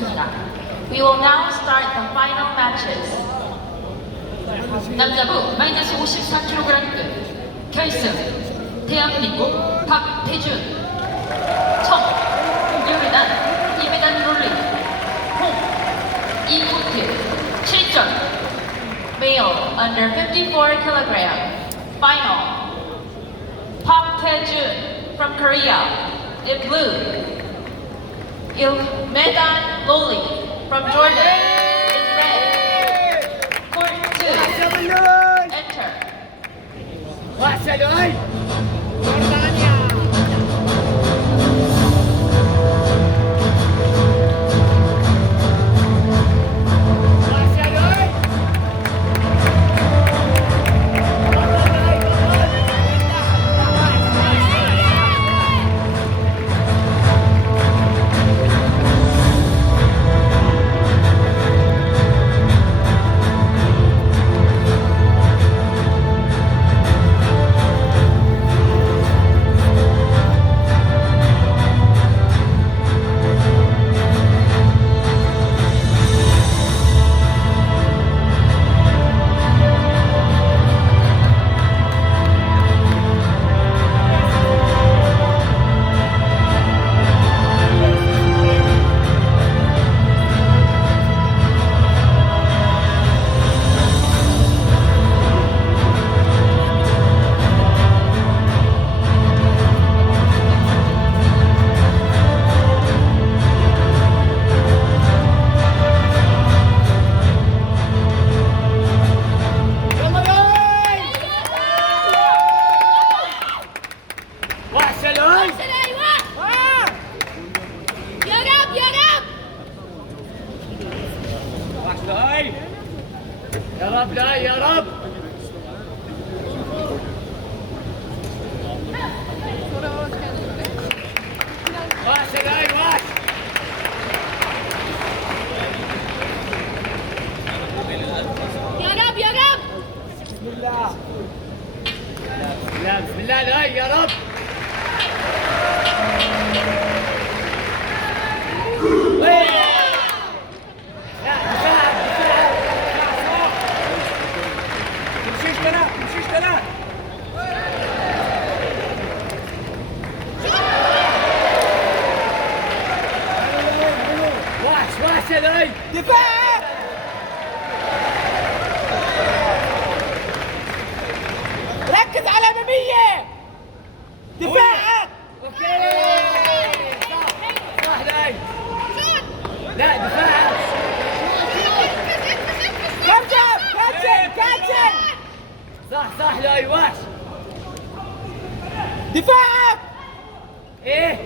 끝났습니다. We will now start the final matches. 남자부 마이너스 54kg 결승 대한민국 박태준 청요리단 2m 롤링 홍 이코트 7점 Male under 54kg Final Park Tae-jun from Korea in blue Ilmedan Loli from Jordan in red Court 2 Enter واحسن جordania يا رب لا يا رب واش لاي واش يا رب يا رب بسم الله لا بسم الله لاي يا رب دفاع ركز على الأمامية دفاعك اوكي صح لاي لا دفاعك كاتشن صح لاي واش دفاعك ايه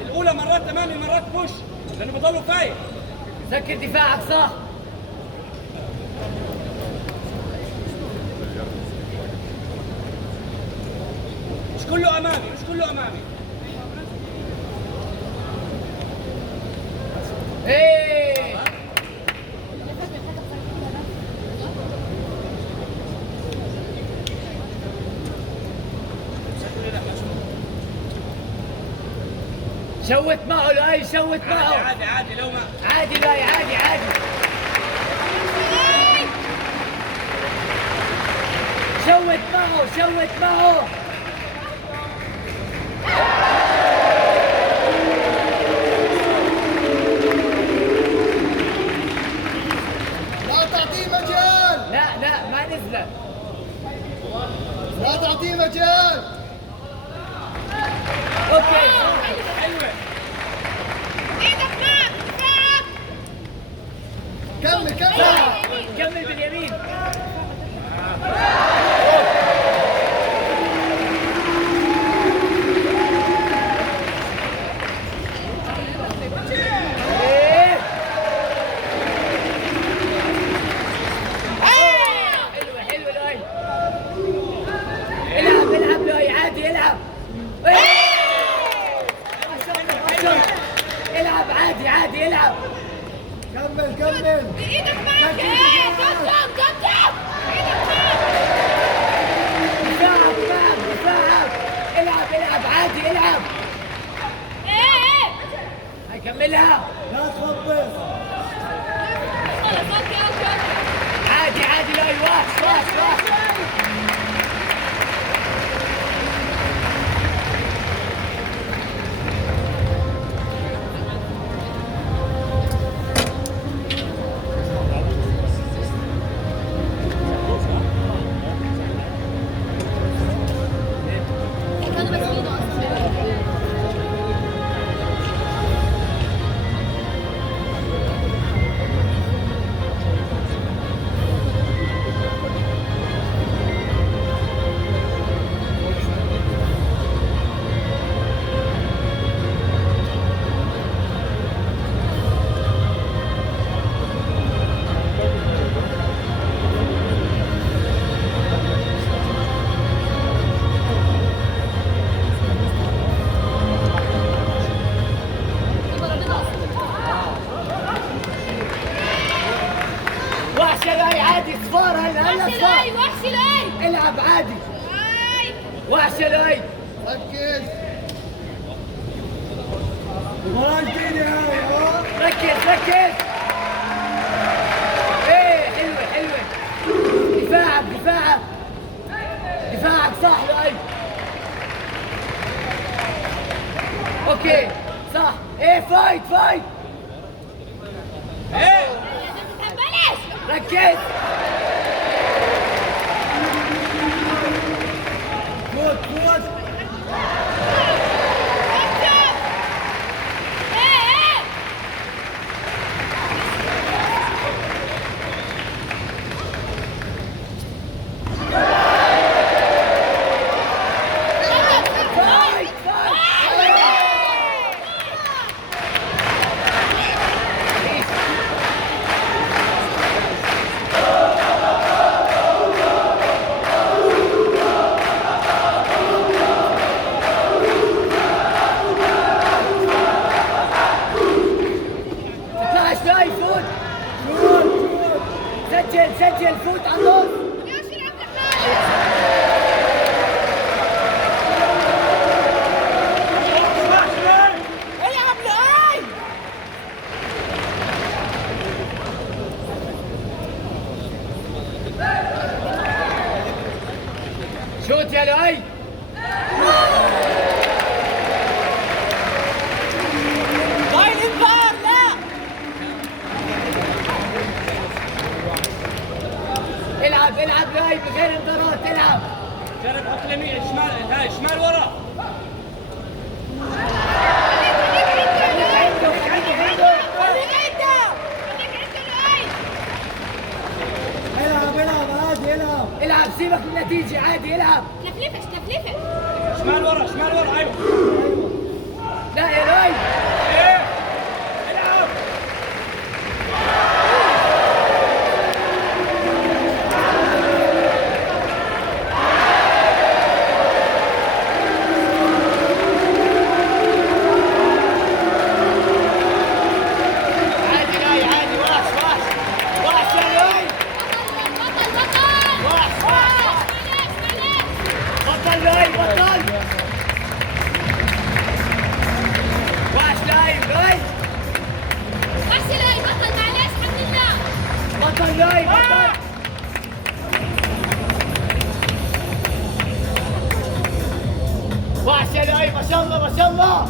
الاولى مرات امامي مرات بوش لانه بضلوا فايق. سكر دفاعك صح مش كله امامي مش كله امامي. ايه شوت معه لاي شوت معه عادي لو ما عادي لاي عادي شوت معه لا تعطيه مجال. لا ما نزلت. لا تعطيه مجال. اوكي حلوه. ايدك معك دفاعك. كمل كمل باليمين. إيه. حلوة لؤي. العب لؤي عادي العب. العب عادي العب. كمل. ايدك معك. ايه قدم. ايدك معك. دفاعك. العب عادي العب. ايه هيكملها. لا تخبص. خلص اوكي. عادي لؤي واش. كانوا ماسكينه اصلا. وحش يا لؤي عادي صفار هلا صفار. وحش لؤي. العب عادي. هاي. وحش يا لؤي. ركز. مباراة جديدة هاي. ركز. ايه حلوة. دفاعك صح لؤي. اوكي صح. ايه فايت. ايه بلاش. ركز. فوت. سجل فوت على النص. ياسر عبد الرحمن. العب لؤي. شوت يا لؤي. هاي الانذار. لا العب لؤي بغير انذارات العب. جرب حط اليمين شمال. هاي شمال ورا. العب عادي العب سيبك من النتيجة عادي العب. لفلفش. شمال ورا ايوه. لا يا لؤي. ايه العب. عادي لؤي عادي. واش يا لؤي. بطل لؤي بطل. واش لؤي. بطل لؤي بطل. واش يا لؤي ما شاء الله.